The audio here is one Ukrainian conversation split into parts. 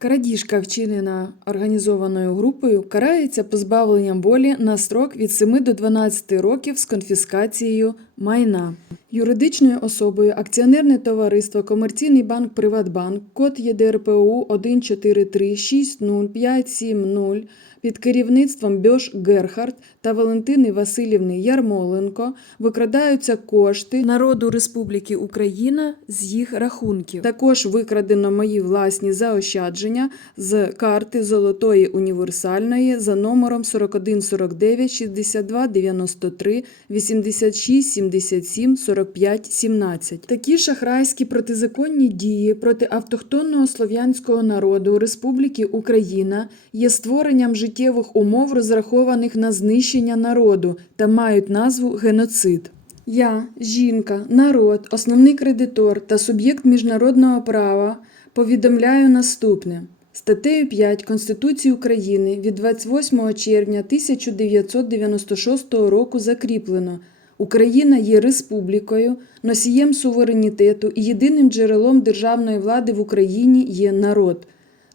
Крадіжка, вчинена організованою групою, карається позбавленням волі на строк від 7 до 12 років з конфіскацією майна. Юридичною особою акціонерне товариство Комерційний банк Приватбанк, код ЄДРПУ 143600570 під керівництвом Бьош Герхард та Валентини Васильівни Ярмоленко викрадаються кошти народу Республіки Україна з їх рахунків. Також викрадено мої власні заощадження з карти Золотої універсальної за номером 4149 62 93 86 77 45 17. Такі шахрайські протизаконні дії проти автохтонного слов'янського народу Республіки Україна є створенням життєвих умов, розрахованих на знищення народу та мають назву геноцид. Я, жінка, народ, основний кредитор та суб'єкт міжнародного права повідомляю наступне. Статтею 5 Конституції України від 28 червня 1996 року закріплено Україна є республікою, носієм суверенітету і єдиним джерелом державної влади в Україні є народ.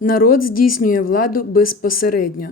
Народ здійснює владу безпосередньо.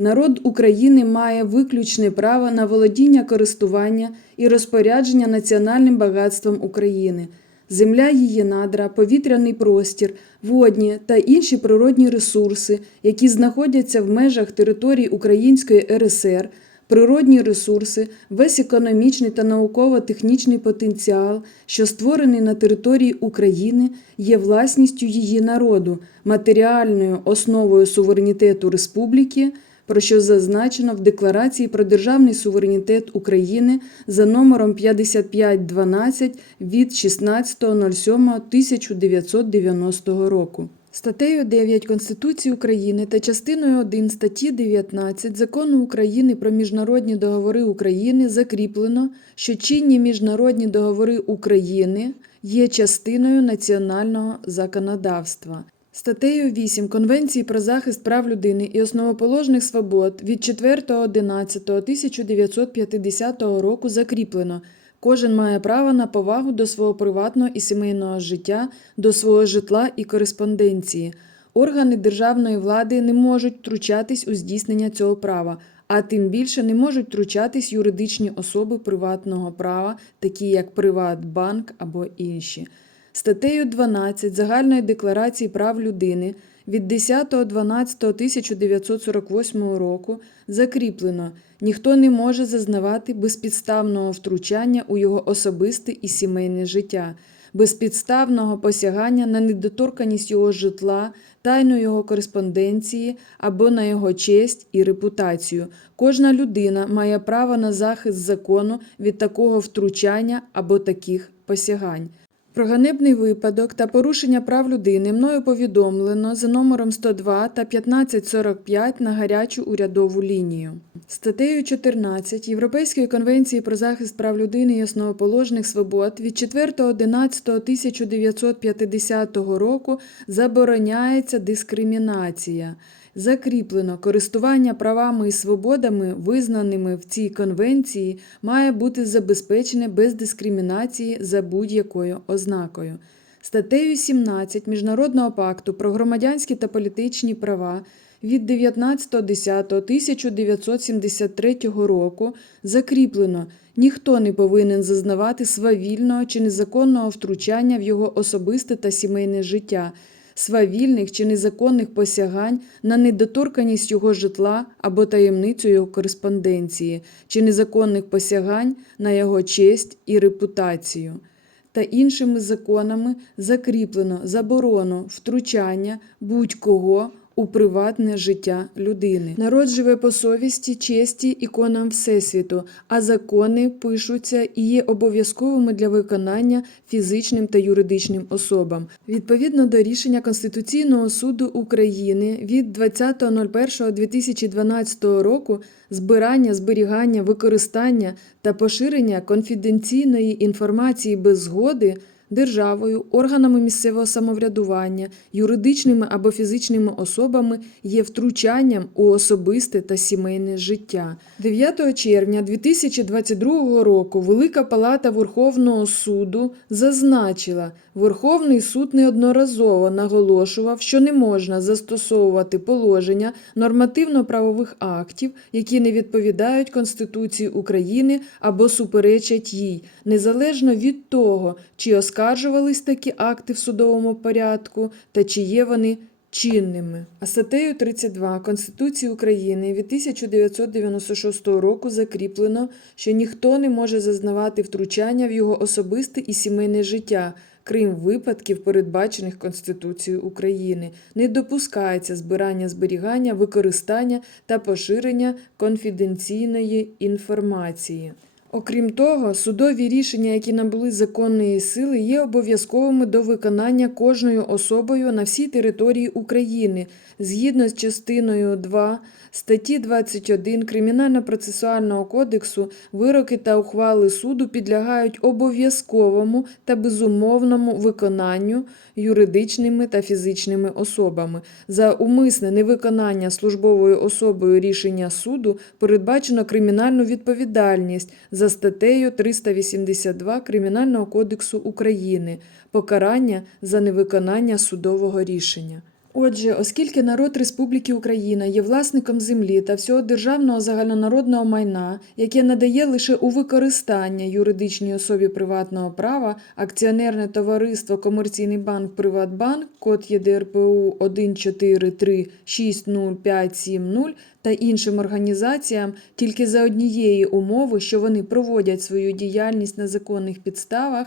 Народ України має виключне право на володіння користування і розпорядження національним багатством України. Земля, її надра, повітряний простір, водні та інші природні ресурси, які знаходяться в межах території Української РСР, природні ресурси, весь економічний та науково-технічний потенціал, що створений на території України, є власністю її народу, матеріальною основою суверенітету республіки, про що зазначено в Декларації про державний суверенітет України за номером 5512 від 16.07.1990 року. Статтею 9 Конституції України та частиною 1 статті 19 Закону України про міжнародні договори України закріплено, що чинні міжнародні договори України є частиною національного законодавства. Статтею 8 Конвенції про захист прав людини і основоположних свобод від 4.11.1950 року закріплено Кожен має право на повагу до свого приватного і сімейного життя, до свого житла і кореспонденції. Органи державної влади не можуть втручатись у здійснення цього права, а тим більше не можуть втручатись юридичні особи приватного права, такі як Приватбанк або інші. Статтею 12 Загальної декларації прав людини від 10.12.1948 року закріплено ніхто не може зазнавати безпідставного втручання у його особисте і сімейне життя, безпідставного посягання на недоторканість його житла, тайну його кореспонденції або на його честь і репутацію. Кожна людина має право на захист закону від такого втручання або таких посягань. Про ганебний випадок та порушення прав людини мною повідомлено за номером 102 та 1545 на гарячу урядову лінію. Статтею 14 Європейської конвенції про захист прав людини і основоположних свобод від 4.11.1950 року забороняється дискримінація. Закріплено користування правами і свободами, визнаними в цій конвенції, має бути забезпечене без дискримінації за будь-якою ознакою. Статтею 17 Міжнародного пакту про громадянські та політичні права від 19.10.1973 року закріплено ніхто не повинен зазнавати свавільного чи незаконного втручання в його особисте та сімейне життя свавільних чи незаконних посягань на недоторканість його житла або таємницю його кореспонденції, чи незаконних посягань на його честь і репутацію. Та іншими законами закріплено заборону втручання будь-кого у приватне життя людини. Народ живе по совісті, честі іконам Всесвіту, а закони пишуться і є обов'язковими для виконання фізичним та юридичним особам. Відповідно до рішення Конституційного суду України від 20.01.2012 року збирання, зберігання, використання та поширення конфіденційної інформації без згоди державою, органами місцевого самоврядування, юридичними або фізичними особами є втручанням у особисте та сімейне життя. 9 червня 2022 року Велика Палата Верховного суду зазначила, Верховний суд неодноразово наголошував, що не можна застосовувати положення нормативно-правових актів, які не відповідають Конституції України або суперечать їй, незалежно від того, чи оскаржувались такі акти в судовому порядку та чи є вони чинними. А статтею 32 Конституції України від 1996 року закріплено, що ніхто не може зазнавати втручання в його особисте і сімейне життя. Крім випадків, передбачених Конституцією України, не допускається збирання, зберігання, використання та поширення конфіденційної інформації. Окрім того, судові рішення, які набули законної сили, є обов'язковими до виконання кожною особою на всій території України згідно з частиною 2 статті 21 Кримінально-процесуального кодексу вироки та ухвали суду підлягають обов'язковому та безумовному виконанню юридичними та фізичними особами. За умисне невиконання службовою особою рішення суду передбачено кримінальну відповідальність за статтею 382 Кримінального кодексу України покарання за невиконання судового рішення. Отже, оскільки народ Республіки Україна є власником землі та всього державного загальнонародного майна, яке надає лише у використання юридичній особі приватного права, акціонерне товариство Комерційний банк Приватбанк, код ЄДРПУ 143360570 та іншим організаціям тільки за однієї умови, що вони проводять свою діяльність на законних підставах.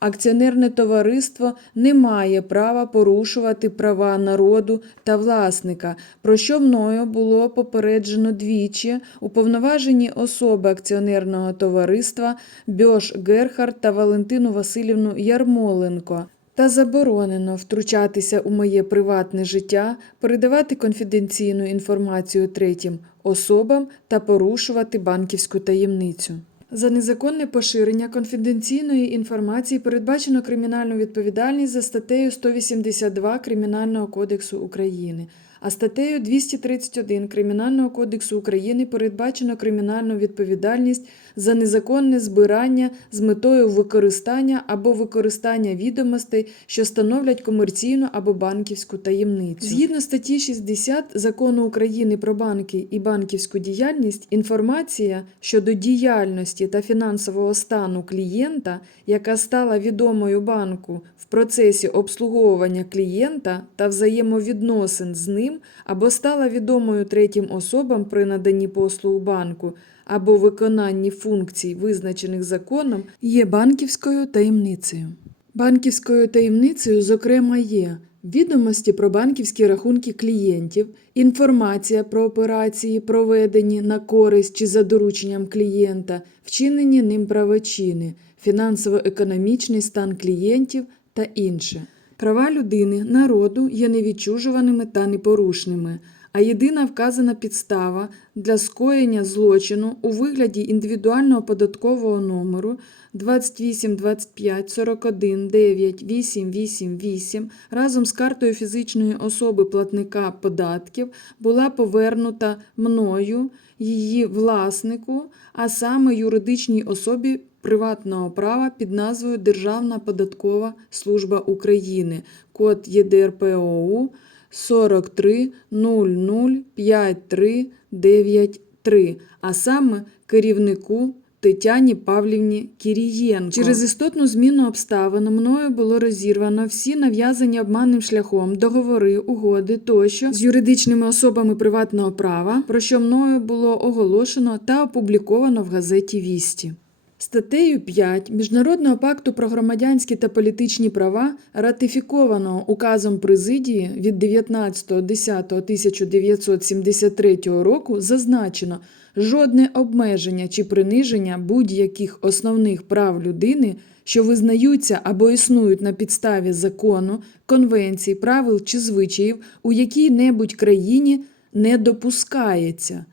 Акціонерне товариство не має права порушувати права народу та власника, про що мною було попереджено двічі уповноважені особи акціонерного товариства Бьош Герхард та Валентину Васильівну Ярмоленко. Та заборонено втручатися у моє приватне життя, передавати конфіденційну інформацію третім особам та порушувати банківську таємницю. За незаконне поширення конфіденційної інформації передбачено кримінальну відповідальність за статтею 182 Кримінального кодексу України. А статтею 231 Кримінального кодексу України передбачено кримінальну відповідальність за незаконне збирання з метою використання або використання відомостей, що становлять комерційну або банківську таємницю. Згідно статті 60 Закону України про банки і банківську діяльність, інформація щодо діяльності та фінансового стану клієнта, яка стала відомою банку в процесі обслуговування клієнта та взаємовідносин з ним, або стала відомою третім особам при наданні послуг банку або виконанні функцій, визначених законом, є банківською таємницею. Банківською таємницею, зокрема, є відомості про банківські рахунки клієнтів, інформація про операції, проведені на користь чи за дорученням клієнта, вчинені ним правочини, фінансово-економічний стан клієнтів та інше. Права людини, народу є невідчужуваними та непорушними, а єдина вказана підстава для скоєння злочину у вигляді індивідуального податкового номеру 28 25 41 9 888 разом з картою фізичної особи платника податків була повернута мною її власнику, а саме юридичній особі приватного права під назвою Державна податкова служба України, код ЄДРПОУ 43005393, а саме керівнику Тетяні Павлівні Кірієнко. Через істотну зміну обставин мною було розірвано всі нав'язані обманним шляхом договори, угоди тощо з юридичними особами приватного права, про що мною було оголошено та опубліковано в газеті Вісті. Статтею 5 Міжнародного пакту про громадянські та політичні права, ратифікованого указом Президії від 19.10.1973 року, зазначено жодне обмеження чи приниження будь-яких основних прав людини, що визнаються або існують на підставі закону, конвенцій, правил чи звичаїв у якій-небудь країні не допускається.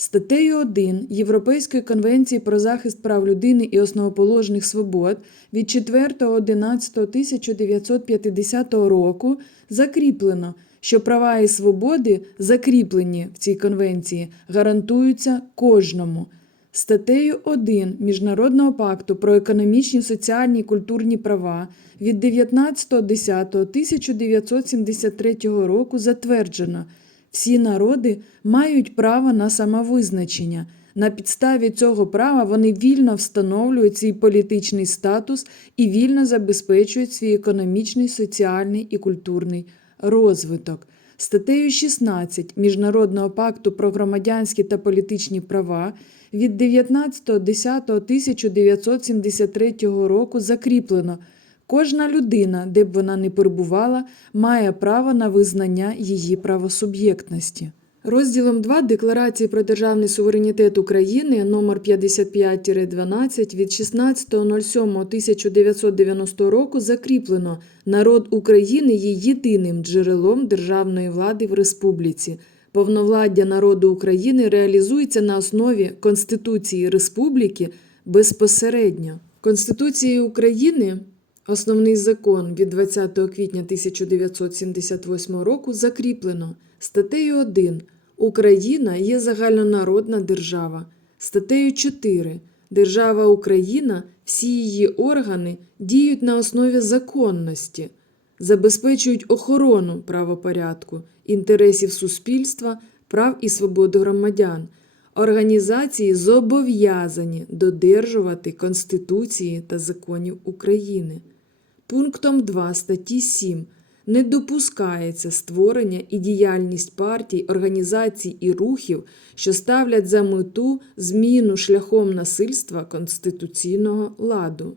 Статтею 1 Європейської конвенції про захист прав людини і основоположних свобод від 4.11.1950 року закріплено, що права і свободи, закріплені в цій конвенції, гарантуються кожному. Статтею 1 Міжнародного пакту про економічні, соціальні і культурні права від 19.10.1973 року затверджено, всі народи мають право на самовизначення. На підставі цього права вони вільно встановлюють свій політичний статус і вільно забезпечують свій економічний, соціальний і культурний розвиток. Статтею 16 Міжнародного пакту про громадянські та політичні права від 19.10.1973 року закріплено кожна людина, де б вона не перебувала, має право на визнання її правосуб'єктності. Розділом 2 Декларації про державний суверенітет України номер 55-12 від 16.07.1990 року закріплено народ України є єдиним джерелом державної влади в республіці. Повновладдя народу України реалізується на основі Конституції Республіки безпосередньо. Конституцією України Основний закон від 20 квітня 1978 року закріплено статтею 1 Україна є загальнонародна держава. Статтею 4 Держава Україна, всі її органи діють на основі законності, забезпечують охорону правопорядку, інтересів суспільства, прав і свобод громадян. Організації зобов'язані додержувати Конституції та законів України. Пунктом 2 статті 7 не допускається створення і діяльність партій, організацій і рухів, що ставлять за мету зміну шляхом насильства конституційного ладу.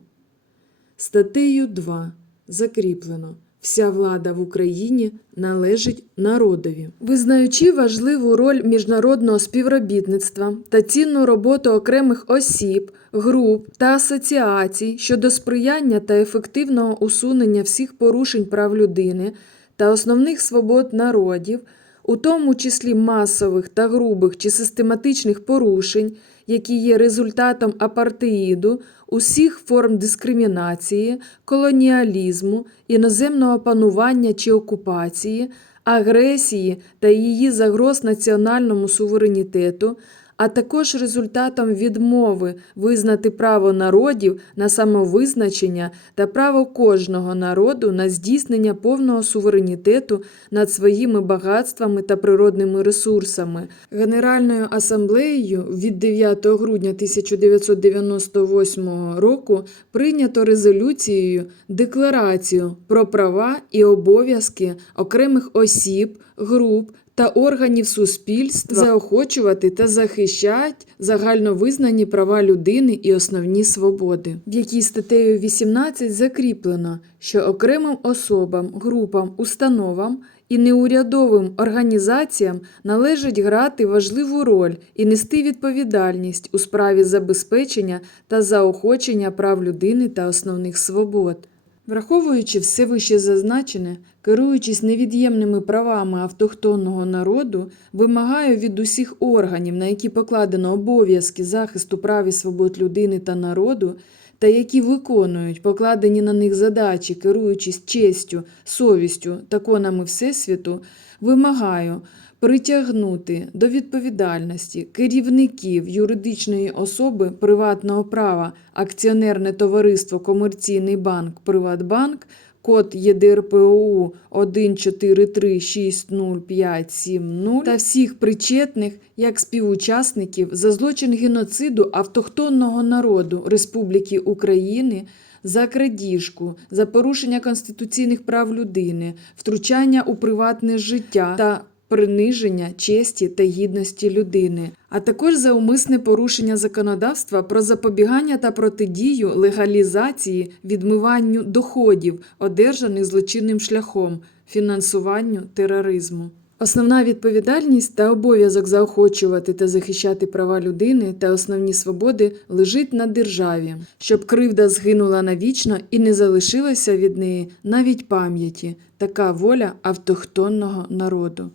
Статтею 2 закріплено. Вся влада в Україні належить народові. Визнаючи важливу роль міжнародного співробітництва та цінну роботу окремих осіб, груп та асоціацій щодо сприяння та ефективного усунення всіх порушень прав людини та основних свобод народів, у тому числі масових та грубих чи систематичних порушень, які є результатом апартеїду, усіх форм дискримінації, колоніалізму, іноземного панування чи окупації, агресії та її загроз національному суверенітету, а також результатом відмови визнати право народів на самовизначення та право кожного народу на здійснення повного суверенітету над своїми багатствами та природними ресурсами. Генеральною асамблеєю від 9 грудня 1998 року прийнято резолюцією Декларацію про права і обов'язки окремих осіб, груп та органів суспільства заохочувати та захищати загальновизнані права людини і основні свободи, в якій статтею 18 закріплено, що окремим особам, групам, установам і неурядовим організаціям належить грати важливу роль і нести відповідальність у справі забезпечення та заохочення прав людини та основних свобод. Враховуючи все вище зазначене, керуючись невід'ємними правами автохтонного народу, вимагаю від усіх органів, на які покладено обов'язки захисту прав і свобод людини та народу, та які виконують покладені на них задачі, керуючись честю, совістю та конами Всесвіту, вимагаю притягнути до відповідальності керівників юридичної особи приватного права акціонерне товариство Комерційний банк Приватбанк, код ЄДРПОУ 143605070 та всіх причетних як співучасників за злочин геноциду автохтонного народу Республіки України за крадіжку, за порушення конституційних прав людини, втручання у приватне життя та приниження честі та гідності людини, а також за умисне порушення законодавства про запобігання та протидію легалізації відмиванню доходів, одержаних злочинним шляхом, фінансуванню тероризму. Основна відповідальність та обов'язок заохочувати та захищати права людини та основні свободи лежить на державі, щоб кривда згинула навічно і не залишилася від неї навіть пам'яті, така воля автохтонного народу.